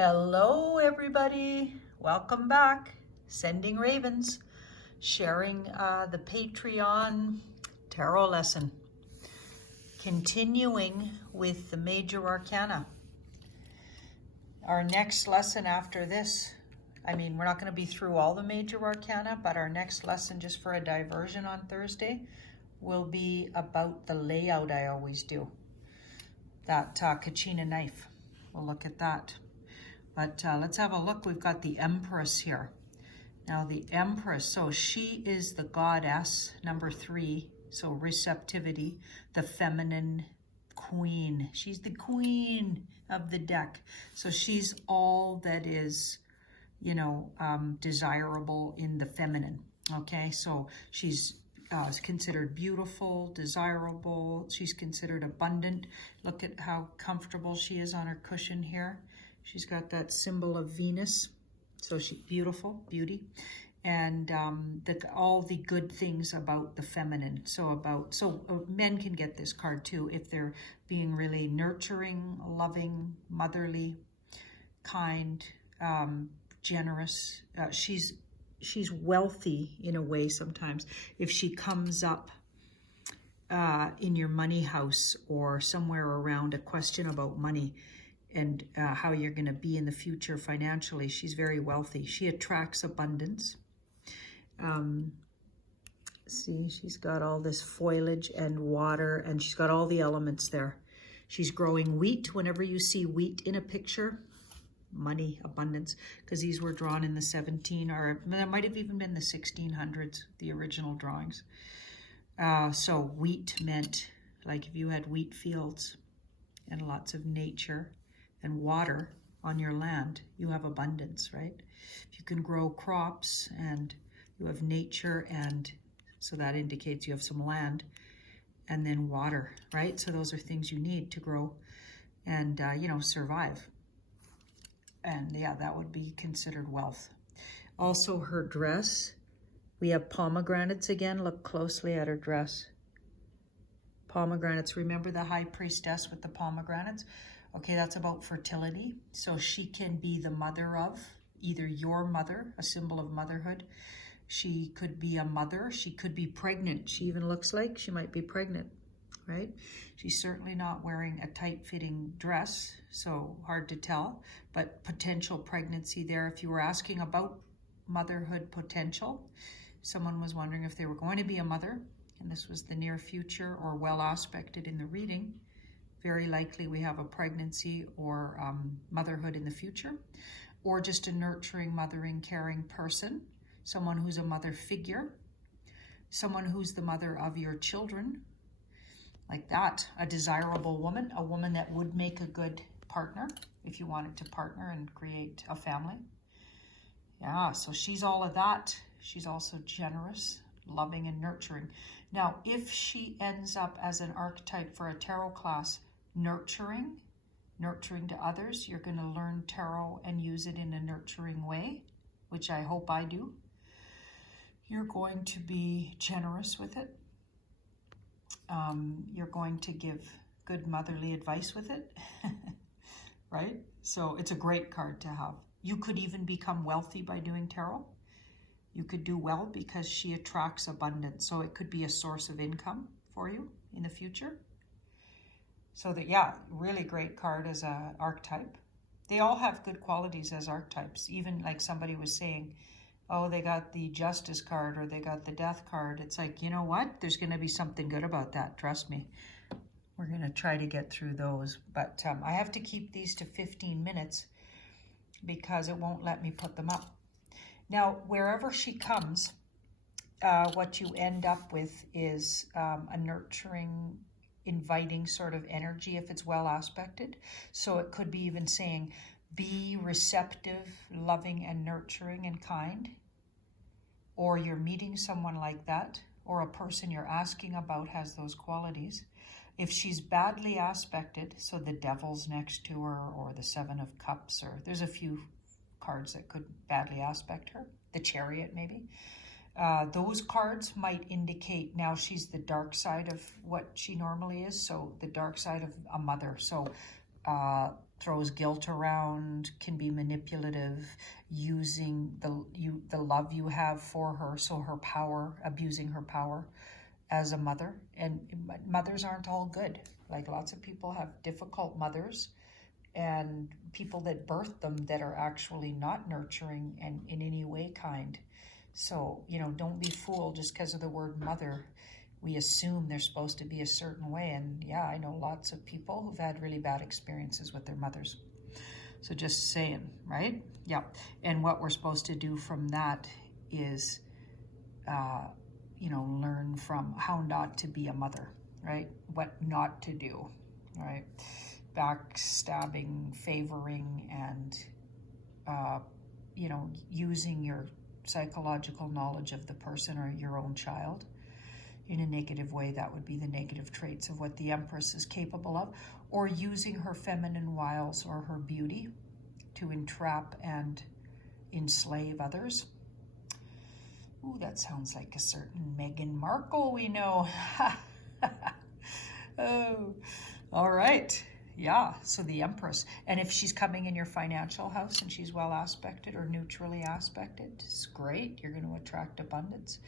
Hello, everybody. Welcome back. Sending Ravens, sharing the Patreon tarot lesson. Continuing with the Major Arcana. Our next lesson after this, we're not going to be through all the Major Arcana, but our next lesson, just for a diversion on Thursday, will be about the layout I always do. That Kachina knife. We'll look at that. But let's have a look. We've got the Empress here. Now the Empress, so she is the goddess, number 3. So receptivity, the feminine queen. She's the queen of the deck. So she's all that is, desirable in the feminine. Okay, so she's considered beautiful, desirable. She's considered abundant. Look at how comfortable she is on her cushion here. She's got that symbol of Venus, so she's beautiful, beauty, and all the good things about the feminine. So men can get this card too if they're being really nurturing, loving, motherly, kind, generous. She's wealthy in a way sometimes if she comes up in your money house or somewhere around a question about money. And how you're going to be in the future financially. She's very wealthy. She attracts abundance. See, she's got all this foliage and water, and she's got all the elements there. She's growing wheat. Whenever you see wheat in a picture, money, abundance, because these were drawn in the 17, or it might have even been the 1600s, the original drawings. So wheat meant, like if you had wheat fields and lots of nature, and water on your land, you have abundance, right? If you can grow crops and you have nature, and so that indicates you have some land, and then water, right? So those are things you need to grow and, survive. And yeah, that would be considered wealth. Also her dress, we have pomegranates again. Look closely at her dress. Pomegranates, remember the high priestess with the pomegranates? Okay, that's about fertility. So she can be the mother of, either your mother, a symbol of motherhood. She could be a mother. She could be pregnant. She even looks like she might be pregnant, right? She's certainly not wearing a tight-fitting dress, so hard to tell, but potential pregnancy there. If you were asking about motherhood potential, someone was wondering if they were going to be a mother, and this was the near future or well aspected in the reading. Very likely we have a pregnancy or motherhood in the future, or just a nurturing, mothering, caring person, someone who's a mother figure, someone who's the mother of your children, like that, a desirable woman, a woman that would make a good partner if you wanted to partner and create a family. Yeah, so she's all of that. She's also generous, loving, and nurturing. Now, if she ends up as an archetype for a tarot class, nurturing to others, you're going to learn tarot and use it in a nurturing way, which I hope I do. You're going to be generous with it. You're going to give good motherly advice with it, right? So it's a great card to have. You could even become wealthy by doing tarot. You could do well because she attracts abundance. So it could be a source of income for you in the future. So that, yeah, really great card as an archetype. They all have good qualities as archetypes. Even like somebody was saying, oh, they got the Justice card or they got the Death card. It's like, you know what? There's going to be something good about that. Trust me. We're going to try to get through those. But I have to keep these to 15 minutes because it won't let me put them up. Now, wherever she comes, what you end up with is a nurturing, inviting sort of energy if it's well aspected. So it could be even saying, be receptive, loving, and nurturing and kind. Or you're meeting someone like that, or a person you're asking about has those qualities. If she's badly aspected, so the Devil's next to her, or the Seven of Cups, or there's a few cards that could badly aspect her, the Chariot maybe. Those cards might indicate now she's the dark side of what she normally is, so the dark side of a mother. So throws guilt around, can be manipulative, using the love you have for her, so her power, abusing her power as a mother. And mothers aren't all good. Like, lots of people have difficult mothers, and people that birth them that are actually not nurturing and in any way kind. So, don't be fooled just because of the word mother. We assume they're supposed to be a certain way. And yeah, I know lots of people who've had really bad experiences with their mothers. So just saying, right? Yeah. And what we're supposed to do from that is, learn from how not to be a mother, right? What not to do, right? Backstabbing, favoring, and, using your psychological knowledge of the person or your own child in a negative way. That would be the negative traits of what the Empress is capable of, or using her feminine wiles or her beauty to entrap and enslave others. Ooh, that sounds like a certain Meghan Markle we know. Oh, all right. Yeah, so the Empress. And if she's coming in your financial house and she's well aspected or neutrally aspected, it's great. You're going to attract abundance.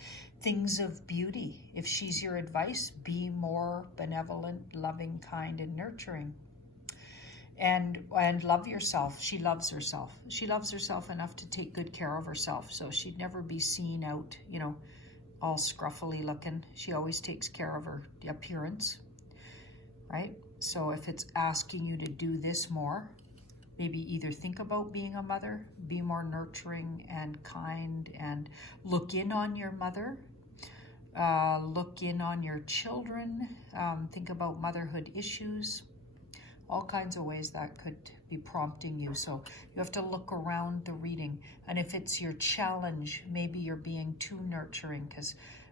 Things of beauty. If she's your advice, be more benevolent, loving, kind, and nurturing. And love yourself. She loves herself. She loves herself enough to take good care of herself. So she'd never be seen out, all scruffily looking. She always takes care of her appearance, right? So if it's asking you to do this more, maybe either think about being a mother, be more nurturing and kind, and look in on your mother, look in on your children, think about motherhood issues, all kinds of ways that could be prompting you. So you have to look around the reading. And if it's your challenge, maybe you're being too nurturing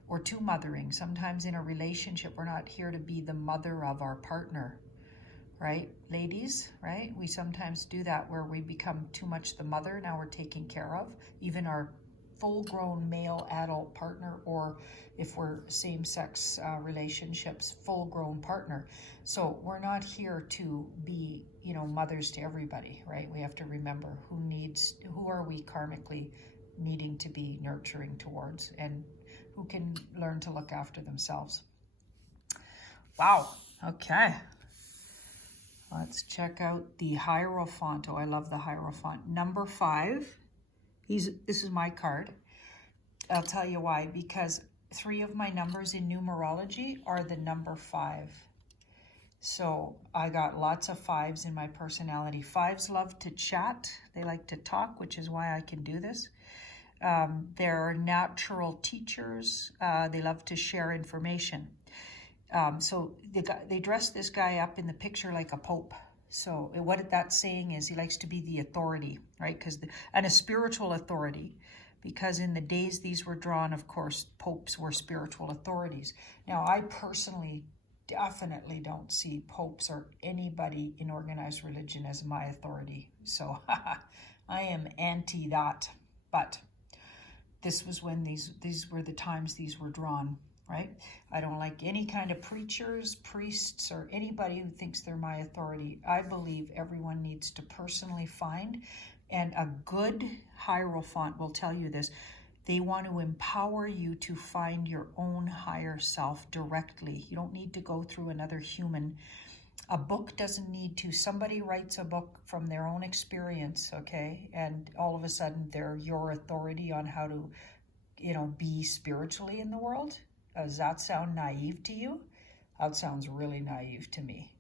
or too mothering. Sometimes in a relationship, we're not here to be the mother of our partner, right? Ladies, right? We sometimes do that where we become too much the mother. Now we're taking care of even our full-grown male adult partner, or if we're same-sex relationships, full-grown partner. So we're not here to be, mothers to everybody, right? We have to remember who are we karmically needing to be nurturing towards, and who can learn to look after themselves. Wow. Okay. Let's check out the Heirophant. Oh, I love the Heirophant. Number 5. This is my card. I'll tell you why. Because 3 of my numbers in numerology are the number 5. So I got lots of 5s in my personality. 5s love to chat. They like to talk, which is why I can do this. They're natural teachers. They love to share information. So they dress this guy up in the picture like a pope. So what that's saying is he likes to be the authority, right? And a spiritual authority, because in the days these were drawn, of course, popes were spiritual authorities. Now, I personally definitely don't see popes or anybody in organized religion as my authority. So I am anti that. But this was when these were the times these were drawn. Right? I don't like any kind of preachers, priests, or anybody who thinks they're my authority. I believe everyone needs to personally find, and a good Hierophant will tell you this, they want to empower you to find your own higher self directly. You don't need to go through another human. A book doesn't need to. Somebody writes a book from their own experience, okay? And all of a sudden they're your authority on how to, be spiritually in the world. Does that sound naive to you? That sounds really naive to me.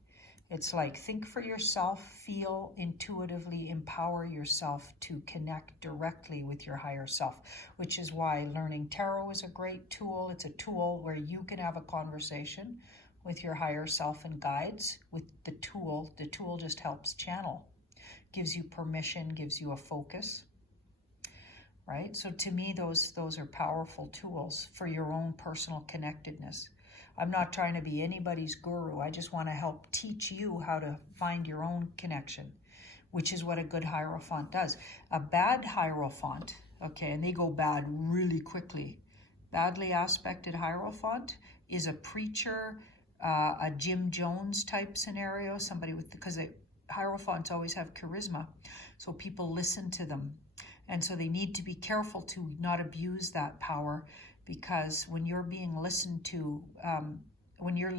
It's like, think for yourself, feel intuitively, empower yourself to connect directly with your higher self, which is why learning tarot is a great tool. It's a tool where you can have a conversation with your higher self and guides with the tool. The tool just helps channel, gives you permission, gives you a focus. Right? So to me, those are powerful tools for your own personal connectedness. I'm not trying to be anybody's guru. I just want to help teach you how to find your own connection, which is what a good Hierophant does. A bad Hierophant, okay, and they go bad really quickly. Badly aspected Hierophant is a preacher, a Jim Jones type scenario, somebody with, because Hierophants always have charisma, so people listen to them. And so they need to be careful to not abuse that power, because when you're being listened to, when you're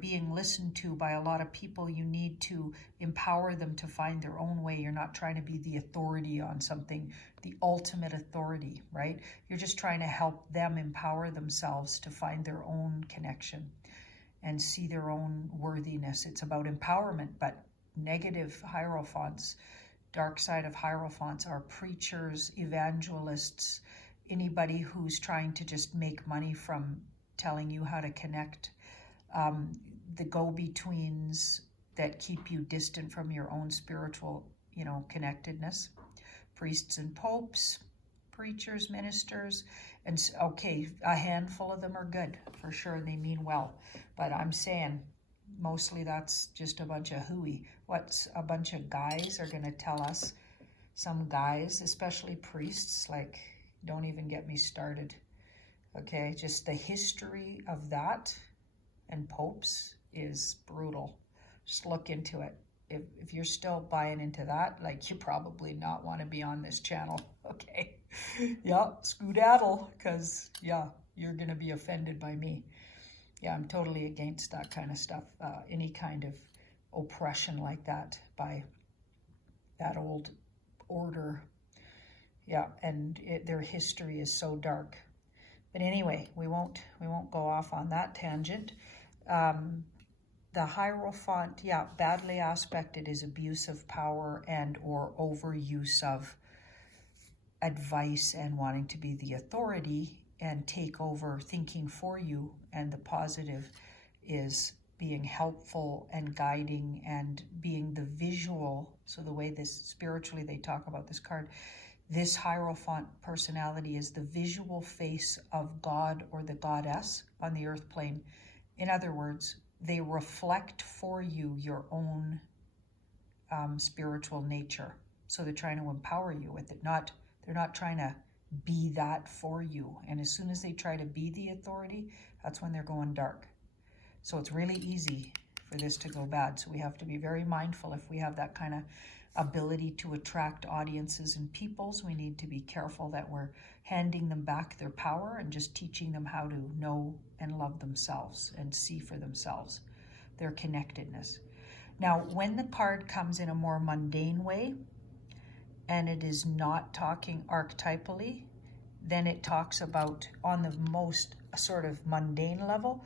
being listened to by a lot of people, you need to empower them to find their own way. You're not trying to be the authority on something, the ultimate authority, right? You're just trying to help them empower themselves to find their own connection and see their own worthiness. It's about empowerment. But negative Hierophants, dark side of Hierophants, are preachers, evangelists, anybody who's trying to just make money from telling you how to connect, the go-betweens that keep you distant from your own spiritual, connectedness. Priests and popes, preachers, ministers, and okay, a handful of them are good, for sure, and they mean well. But I'm saying mostly that's just a bunch of hooey. What's a bunch of guys are going to tell us? Some guys, especially priests, like, don't even get me started. Okay, just the history of that and popes is brutal. Just look into it. If you're still buying into that, like, you probably not want to be on this channel. Okay, yeah, skedaddle, because yeah, you're gonna be offended by me. Yeah, I'm totally against that kind of stuff. Any kind of oppression like that by that old order. Yeah, and their history is so dark. But anyway, we won't go off on that tangent. The Hierophant, yeah, badly aspected, is abuse of power and or overuse of advice and wanting to be the authority and take over thinking for you. And the positive is being helpful and guiding and being the visual. So the way this spiritually they talk about this card, this Hierophant personality is the visual face of God or the goddess on the earth plane. In other words, they reflect for you your own spiritual nature. So they're trying to empower you with it. They're not trying to be that for you. And as soon as they try to be the authority, that's when they're going dark. So it's really easy for this to go bad. So we have to be very mindful if we have that kind of ability to attract audiences and peoples. We need to be careful that we're handing them back their power and just teaching them how to know and love themselves and see for themselves their connectedness. Now, when the card comes in a more mundane way and it is not talking archetypally, then it talks about, on the most sort of mundane level,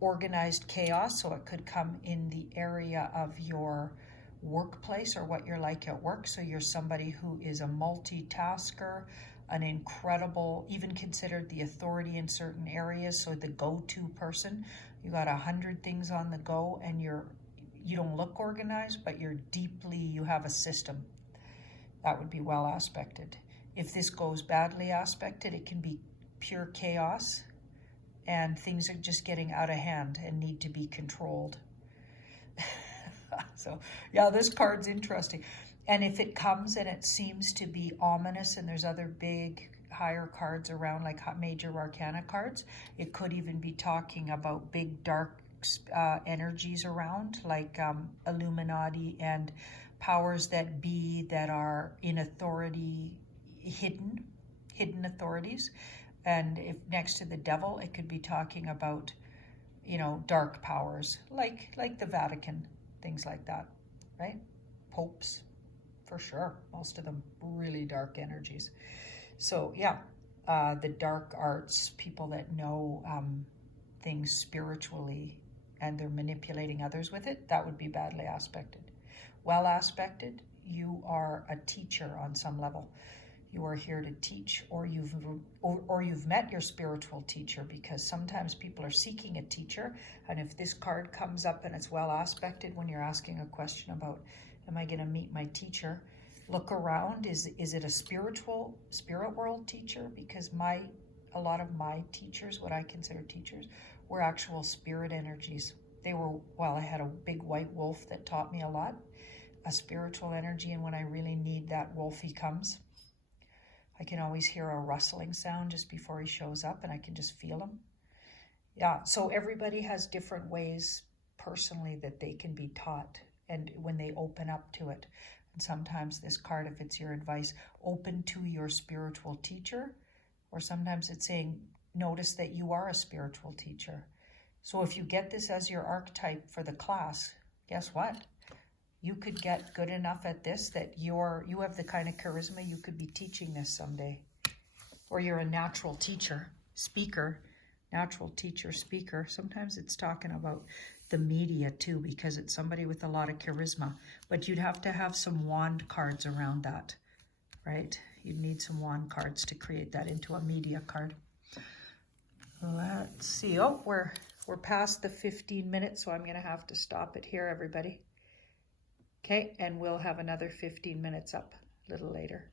organized chaos. So it could come in the area of your workplace or what you're like at work. So you're somebody who is a multitasker, an incredible, even considered the authority in certain areas. So the go-to person, you got 100 things on the go, and you don't look organized, but you have a system. That would be well aspected. If this goes badly aspected, it can be pure chaos and things are just getting out of hand and need to be controlled. So yeah, this card's interesting. And if it comes and it seems to be ominous and there's other big higher cards around, like major arcana cards, it could even be talking about big dark energies around, like Illuminati and powers that be that are in authority, hidden authorities. And if next to the devil, it could be talking about, dark powers, like the Vatican, things like that, right? Popes, for sure. Most of them really dark energies. So yeah, the dark arts, people that know things spiritually and they're manipulating others with it, that would be badly aspected. Well aspected, you are a teacher on some level. You are here to teach, or you've met your spiritual teacher, because sometimes people are seeking a teacher. And if this card comes up and it's well aspected when you're asking a question about, am I going to meet my teacher? Look around. Is it a spirit world teacher? Because a lot of my teachers, what I consider teachers, were actual spirit energies. I had a big white wolf that taught me a lot, a spiritual energy. And when I really need that wolf, he comes. I can always hear a rustling sound just before he shows up, and I can just feel him. Yeah, so everybody has different ways personally that they can be taught, and when they open up to it. And sometimes this card, if it's your advice, open to your spiritual teacher, or sometimes it's saying, notice that you are a spiritual teacher. So if you get this as your archetype for the class, guess what? You could get good enough at this that you have the kind of charisma you could be teaching this someday. Or you're a natural teacher, speaker, natural teacher, speaker. Sometimes it's talking about the media too, because it's somebody with a lot of charisma. But you'd have to have some wand cards around that, right? You'd need some wand cards to create that into a media card. Let's see. Oh, we're past the 15 minutes, so I'm going to have to stop it here, everybody. Okay, and we'll have another 15 minutes up a little later.